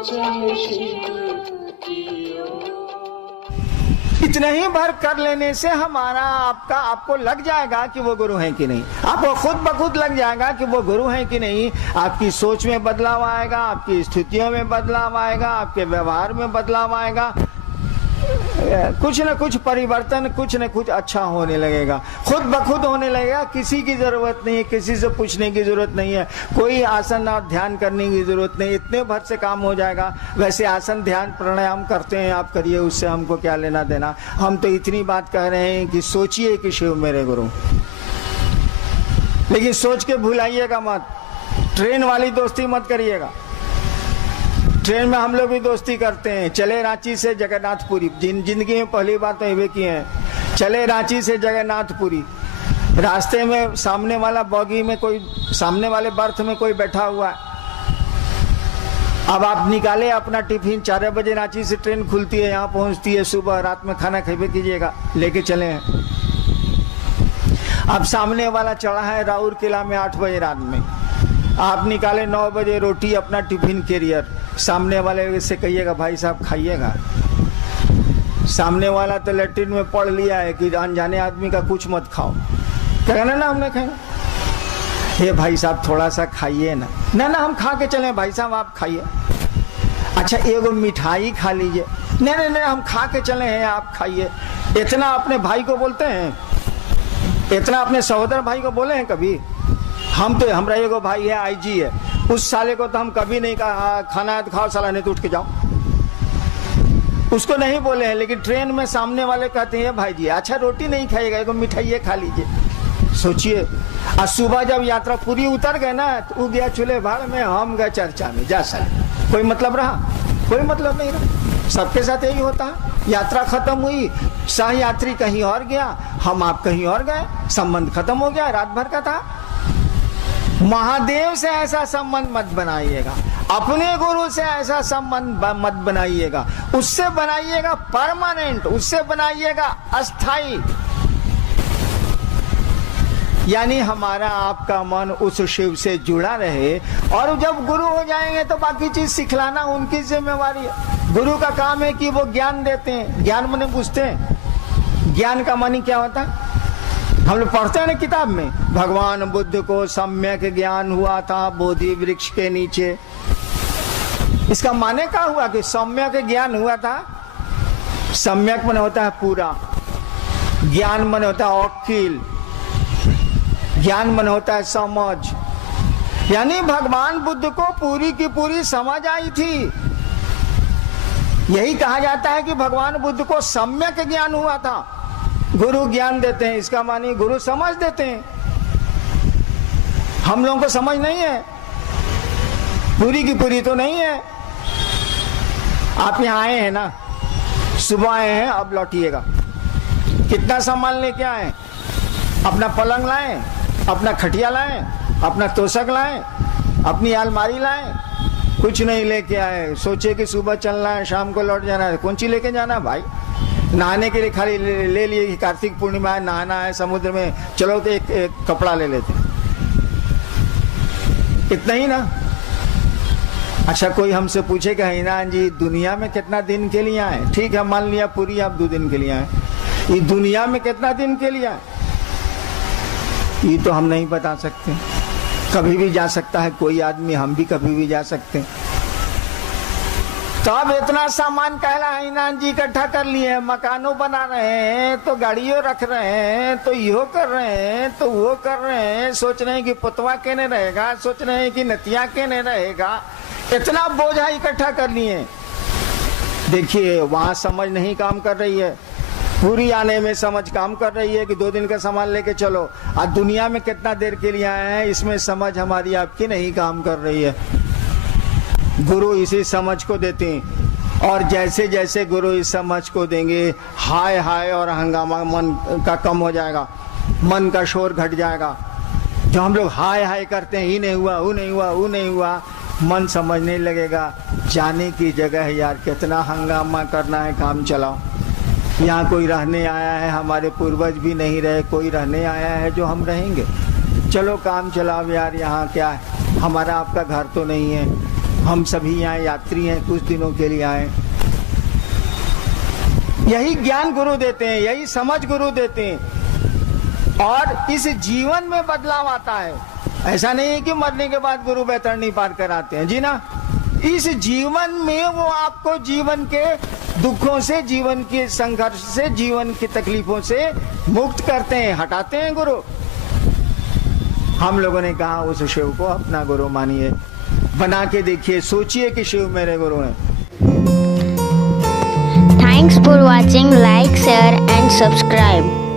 चल शिव की ओर। इतने ही भर कर लेने से हमारा आपको लग जाएगा कि वो गुरु हैं कि नहीं। आपको खुद ब खुद लग जाएगा कि वो गुरु हैं कि नहीं। आपकी सोच में बदलाव आएगा, आपकी स्थितियों में बदलाव आएगा, आपके व्यवहार में बदलाव आएगा, कुछ न कुछ परिवर्तन, कुछ न कुछ अच्छा होने लगेगा, खुद ब खुद होने लगेगा। किसी की जरूरत नहीं है, किसी से पूछने की जरूरत नहीं है, कोई आसन और ध्यान करने की जरूरत नहीं, इतने भर से काम हो जाएगा। वैसे आसन ध्यान प्राणायाम करते हैं, आप करिए, उससे हमको क्या लेना देना। हम तो इतनी बात कह रहे हैं कि सोचिए कि शिव मेरे गुरु, लेकिन सोच के भुलाइएगा मत। ट्रेन वाली दोस्ती मत करिएगा। ट्रेन में हम लोग भी दोस्ती करते हैं। चले रांची से जगन्नाथपुरी, जिंदगी में पहली बार तो ये की है। चले रांची से जगन्नाथपुरी, रास्ते में सामने वाला बॉगी में कोई, सामने वाले बर्थ में कोई बैठा हुआ है। अब आप निकाले अपना टिफिन, 4 बजे रांची से ट्रेन खुलती है, यहाँ पहुंचती है सुबह, रात में खाना खेबे कीजिएगा, लेके चले हैं। अब सामने वाला चढ़ा है राउर किला में 8 बजे रात में, आप निकाले 9 बजे रोटी अपना टिफिन कैरियर, सामने वाले से कहिएगा भाई साहब खाइएगा। सामने वाला तो लैट्रिन में पढ़ लिया है कि अनजाने आदमी का कुछ मत खाओ, कहना ना हमने खाएंगे, हे भाई साहब थोड़ा सा खाइए ना, ना हम खा के चले, भाई साहब आप खाइए। अच्छा एगो मिठाई खा लीजिए, नहीं हम खा के चले हैं, आप खाइए। इतना अपने भाई को बोलते हैं, इतना अपने सहोदर भाई को बोले हैं कभी? हम तो, हमरा एगो भाई है आईजी है, उस साले को तो हम कभी नहीं कहा खाना है तो खाओ, साला नहीं तो उठ के जाओ, उसको नहीं बोले हैं। लेकिन ट्रेन में सामने वाले कहते हैं भाई जी अच्छा रोटी नहीं खाइएगा, एगो मिठाई खा लीजिए। सोचिए, आज सुबह जब यात्रा पूरी उतर गए ना, तो गया चूल्हे भाड़ में, हम गए चर्चा में, जा साले कोई मतलब रहा? कोई मतलब नहीं रहा। सबके साथ यही होता है। यात्रा खत्म हुई, सह यात्री कहीं और गया, हम आप कहीं और गए, संबंध खत्म हो गया, रात भर का था। महादेव से ऐसा संबंध मत बनाइएगा, अपने गुरु से ऐसा संबंध मत बनाइएगा, उससे बनाइएगा परमानेंट, उससे बनाइएगा अस्थाई। यानी हमारा आपका मन उस शिव से जुड़ा रहे, और जब गुरु हो जाएंगे तो बाकी चीज सिखलाना उनकी जिम्मेवारी है। गुरु का काम है कि वो ज्ञान देते हैं। ज्ञान माने पूछते हैं, ज्ञान का मानी क्या होता है? हम लोग पढ़ते हैं ना किताब में, भगवान बुद्ध को सम्यक ज्ञान हुआ था बोधि वृक्ष के नीचे। इसका माने क्या हुआ कि सम्यक ज्ञान हुआ था? सम्यक माने होता है पूरा, ज्ञान माने होता है अकील, ज्ञान माने होता है समझ। यानी भगवान बुद्ध को पूरी की पूरी समझ आई थी। यही कहा जाता है कि भगवान बुद्ध को सम्यक ज्ञान हुआ था। गुरु ज्ञान देते हैं, इसका मानी गुरु समझ देते हैं। हम लोगों को समझ नहीं है, पूरी की पूरी तो नहीं है। आप यहाँ आए हैं ना, सुबह आए हैं, अब लौटिएगा। कितना सामान लेके आए? अपना पलंग लाएं, अपना खटिया लाएं, अपना तोशक लाएं, अपनी अलमारी लाएं, कुछ नहीं लेके आए। सोचे कि सुबह चलना है, शाम को लौट जाना है, कौन सी लेके जाना है भाई? नहाने के लिए खाली ले लिए कि कार्तिक पूर्णिमा है, नहाना है समुद्र में, चलो तो एक कपड़ा ले लेते, इतना ही ना। अच्छा कोई हमसे पूछे कि हिनान जी दुनिया में कितना दिन के लिए आए? ठीक है मान लिया पूरी आप 2 दिन के लिए आए, ये दुनिया में कितना दिन के लिए आए ये तो हम नहीं बता सकते। कभी भी जा सकता है कोई आदमी, हम भी कभी भी जा सकते हैं। तो अब इतना सामान कहला हिनान जी इकट्ठा कर लिए, मकानों बना रहे हैं, तो गाड़ियों रख रहे हैं, तो यो कर रहे हैं, तो वो कर रहे हैं, सोच रहे हैं कि पुतवा केने रहेगा, सोच रहे हैं कि नतिया केने रहेगा, इतना बोझा इकट्ठा कर लिए। देखिए वहां समझ नहीं काम कर रही है, पूरी आने में समझ काम कर रही है कि 2 दिन का सामान लेके चलो। आज दुनिया में कितना देर के लिए आए हैं, इसमें समझ हमारी आपकी नहीं काम कर रही है। गुरु इसी समझ को देते हैं, और जैसे जैसे गुरु इस समझ को देंगे, हाय हाय और हंगामा मन का कम हो जाएगा, मन का शोर घट जाएगा। जो हम लोग हाय हाय करते हैं, ही नहीं हुआ, वो नहीं हुआ, वो नहीं हुआ, मन समझने लगेगा जाने की जगह है यार, कितना हंगामा करना है, काम चलाओ। यहाँ कोई रहने आया है, हमारे पूर्वज भी नहीं रहे, कोई रहने आया है जो हम रहेंगे, चलो काम चलाओ यार। यहाँ क्या है, हमारा आपका घर तो नहीं है, हम सभी यहाँ यात्री हैं, कुछ दिनों के लिए आए। यही ज्ञान गुरु देते हैं, यही समझ गुरु देते हैं, और इस जीवन में बदलाव आता है। ऐसा नहीं है कि मरने के बाद गुरु बैतरणी पार कराते हैं, जी ना। इस जीवन में वो आपको जीवन के दुखों से, जीवन के संघर्ष से, जीवन की तकलीफों से मुक्त करते हैं, हटाते हैं गुरु। हम लोगों ने कहा उस शिव को अपना गुरु मानिए, बना के देखिए, सोचिए कि शिव मेरे गुरु हैं। Thanks for watching. Like, share and subscribe.